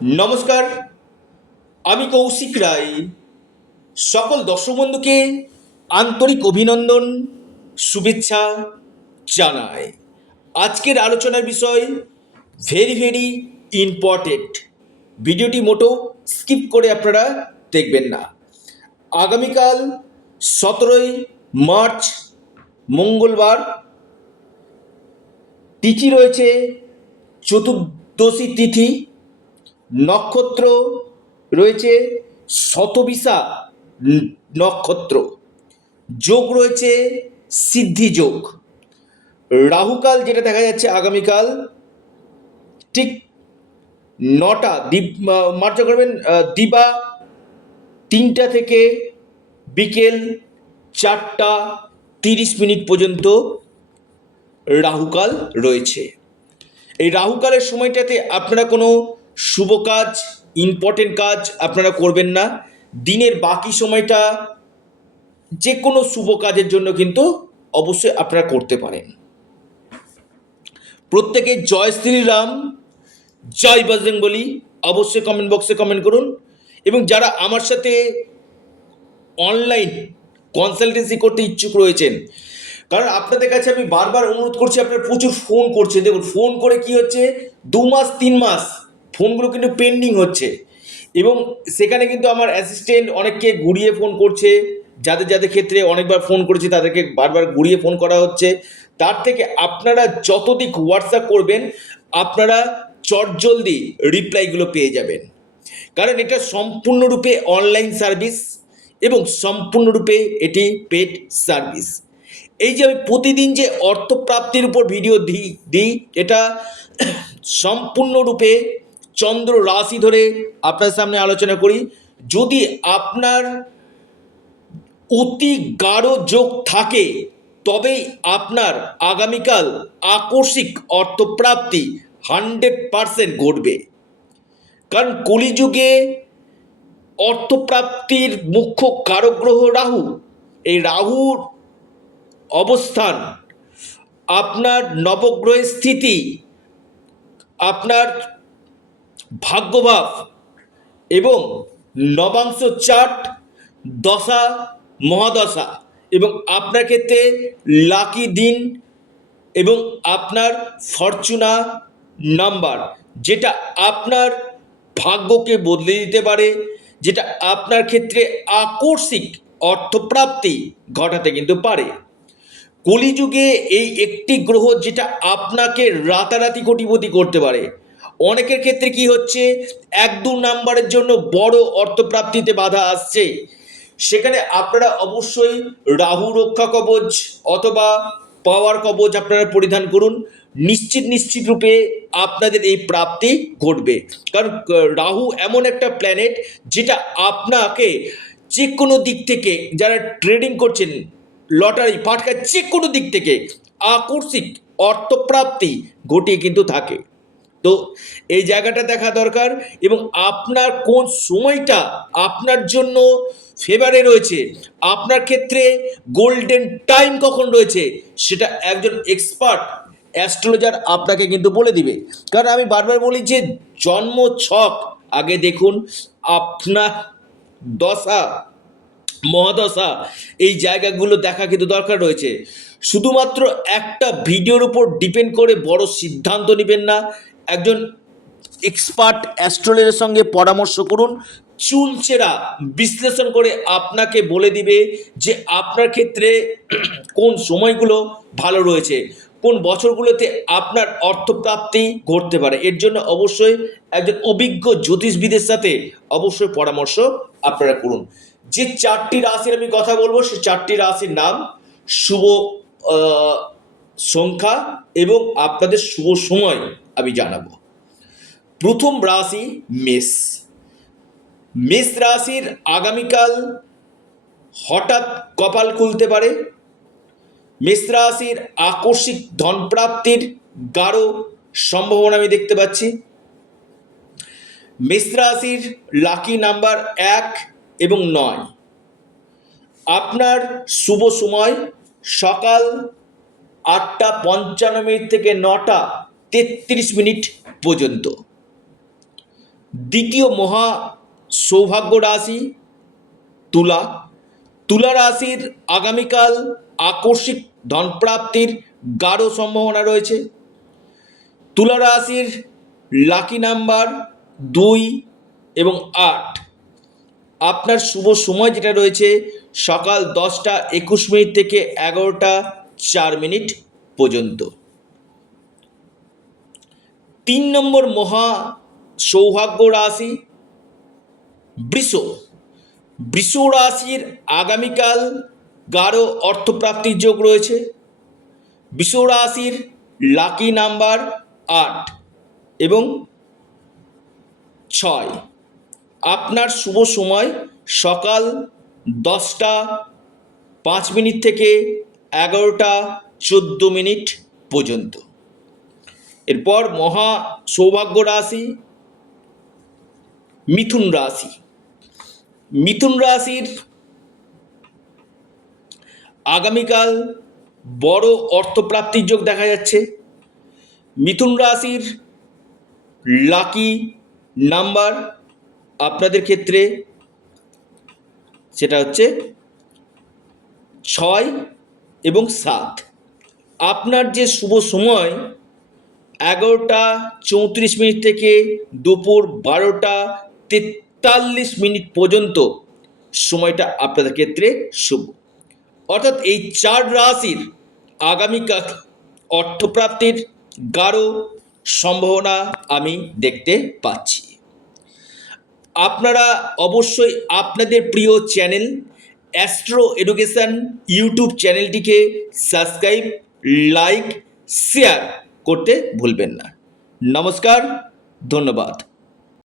নমস্কার, আমি কৌশিক রায়। সকল দর্শক বন্ধুকে আন্তরিক অভিনন্দন, শুভেচ্ছা জানাই। আজকের আলোচনার বিষয় ভেরি ভেরি ইম্পর্টেন্ট। ভিডিওটি মোটো স্কিপ করে আপনারা দেখবেন না। আগামীকাল 17ই মার্চ মঙ্গলবার, তিথি রয়েছে চতুর্দশী তিথি, নক্ষত্র রয়েছে শতবিশা নক্ষত্র, যোগ রয়েছে সিদ্ধি যোগ। রাহুকাল যেটা দেখা যাচ্ছে আগামীকাল ঠিক 9টা মার্চ করবেন দিবা 3টা থেকে বিকেল 4টা 30 পর্যন্ত রাহুকাল রয়েছে। এই রাহুকালের সময়টাতে আপনারা কোনো শুভ কাজ, ইম্পর্টেন্ট কাজ আপনারা করবেন না। দিনের বাকি সময়টা যে কোনো শুভ কাজের জন্য কিন্তু অবশ্যই আপনারা করতে পারেন। প্রত্যেকে জয় শ্রীরাম, জয় বজরংবলী অবশ্যই কমেন্ট বক্সে কমেন্ট করুন। এবং যারা আমার সাথে অনলাইন কনসালটেন্সি করতে ইচ্ছুক রয়েছেন, কারণ আপনাদের কাছে আমি বারবার অনুরোধ করছি, আপনারা প্রচুর ফোন করছেন। দেখুন, ফোন করে কি হচ্ছে, 2 মাস 3 মাস ফোনগুলো কিন্তু পেন্ডিং হচ্ছে, এবং সেখানে কিন্তু আমার অ্যাসিস্ট্যান্ট অনেককে ঘুরিয়ে ফোন করছে। যাদের যাদের ক্ষেত্রে অনেকবার ফোন করেছি তাদেরকে বারবার ঘুরিয়ে ফোন করা হচ্ছে। তার থেকে আপনারা যতদিক হোয়াটসঅ্যাপ করবেন, আপনারা চটজলদি রিপ্লাইগুলো পেয়ে যাবেন। কারণ এটা সম্পূর্ণরূপে অনলাইন সার্ভিস এবং সম্পূর্ণরূপে এটি পেড সার্ভিস। এই যে আমি প্রতিদিন যে অর্থপ্রাপ্তির উপর ভিডিও দিই, এটা সম্পূর্ণরূপে চন্দ্র রাশি ধরে আপনার সামনে আলোচনা করি। যদি আপনার অতি গাঢ় যোগ থাকে, তবেই আপনার আগামীকাল আকস্মিক অর্থপ্রাপ্তি 100% ঘটবে। কারণ কলিযুগে অর্থপ্রাপ্তির মুখ্য কারগ্রহ রাহু। এই রাহুর অবস্থান, আপনার নবগ্রহের স্থিতি, আপনার ভাগ্যভাব এবং নবাংশ চার্ট, দশা মহাদশা এবং আপনার ক্ষেত্রে লাকি দিন এবং আপনার ফরচুনা নাম্বার, যেটা আপনার ভাগ্যকে বদলে দিতে পারে, যেটা আপনার ক্ষেত্রে আকস্মিক অর্থপ্রাপ্তি ঘটাতে কিন্তু পারে। কলিযুগে এই একটি গ্রহ যেটা আপনাকে রাতারাতি কোটিপতি করতে পারে। অনেকের ক্ষেত্রে কি হচ্ছে, 1-2 নাম্বারের জন্য বড় অর্থপ্রাপ্তিতে বাধা আসছে। সেখানে আপনারা অবশ্যই রাহু রক্ষা কবচ অথবা পাওয়ার কবচ আপনারা পরিধান করুন। নিশ্চিত রূপে আপনাদের এই প্রাপ্তি ঘটবে। কারণ রাহু এমন একটা প্ল্যানেট যেটা আপনাকে যে কোনো দিক থেকে, যারা ট্রেডিং করছেন, লটারি ফাটকা, যে কোনো দিক থেকে আকস্মিক অর্থপ্রাপ্তি ঘটিয়ে কিন্তু থাকে। তো এই জায়গাটা দেখা দরকার, এবং আপনার কোন সময়টা আপনার জন্য ফেভারে রয়েছে, আপনার ক্ষেত্রে গোল্ডেন টাইম কখন রয়েছে, সেটা একজন এক্সপার্ট অ্যাস্ট্রোলজার আপনাকে কিন্তু বলে দিবে। কারণ আমি বারবার বলি যে জন্ম ছক আগে দেখুন, আপনার দশা মহাদশা এই জায়গাগুলো দেখা কিন্তু দরকার রয়েছে। শুধুমাত্র একটা ভিডিওর উপর ডিপেন্ড করে বড় সিদ্ধান্ত নেবেন না। একজন এক্সপার্ট অ্যাস্ট্রোলজারের সঙ্গে পরামর্শ করুন। চুলচেরা বিশ্লেষণ করে আপনাকে বলে দিবে যে আপনার ক্ষেত্রে কোন সময়গুলো ভালো রয়েছে, কোন বছরগুলোতে আপনার অর্থপ্রাপ্তি ঘটতে পারে। এর জন্য অবশ্যই একজন অভিজ্ঞ জ্যোতিষবিদের সাথে অবশ্যই পরামর্শ আপনারা করুন। যে 4টি রাশির আমি কথা বলবো, সেই 4টি রাশির নাম, শুভ সংখ্যা এবং আপনাদের শুভ সময় আমি জানাবো। প্রথম রাশি মেষ। মেষ রাশির আগামীকাল হঠাৎ কপাল খুলতে পারে। মেষ রাশির আকস্মিক ধনপ্রাপ্তির গাঢ় সম্ভাবনা আমি দেখতে পাচ্ছি। মেষ রাশির লাকি নাম্বার 1 এবং 9। আপনার শুভ সময় সকাল 8টা 55 থেকে 9টা 33 পর্যন্ত। দ্বিতীয় মহা সৌভাগ্য রাশি তুলা। তুলা রাশির আগামীকাল আকস্মিক ধনপ্রাপ্তির গাঢ় সম্ভাবনা রয়েছে। তুলা রাশির লাকি নাম্বার 2 এবং 8। আপনার শুভ সময় যেটা রয়েছে সকাল 10:21 থেকে 11:04 পর্যন্ত। 3 নম্বর মহা সৌভাগ্য রাশি বৃষ। বৃষ রাশির আগামীকাল গাঢ় অর্থপ্রাপ্তির যোগ রয়েছে। বৃষ রাশির লাকি নাম্বার 8 এবং 6। আপনার শুভ সময় সকাল 10:05 থেকে 11:14 পর্যন্ত। এরপর মহা সৌভাগ্য রাশি মিথুন রাশি। মিথুন রাশির আগামীকাল বড় অর্থপ্রাপ্তির যোগ দেখা যাচ্ছে। মিথুন রাশির লাকি নাম্বার আপনাদের ক্ষেত্রে সেটা হচ্ছে 6 এবং 7। আপনার যে শুভ সময় 11:34 থেকে দুপুর 12:43 পর্যন্ত সময়টা আপনাদের ক্ষেত্রে শুভ। অর্থাৎ এই 4 রাশির আগামীকাল অর্থপ্রাপ্তির গাঢ় সম্ভাবনা আমি দেখতে পাচ্ছি। আপনারা অবশ্যই আপনাদের প্রিয় চ্যানেল অ্যাস্ট্রো এডুকেশন ইউটিউব চ্যানেলটিকে সাবস্ক্রাইব, লাইক, শেয়ার করতে ভুলবেন না। নমস্কার, ধন্যবাদ।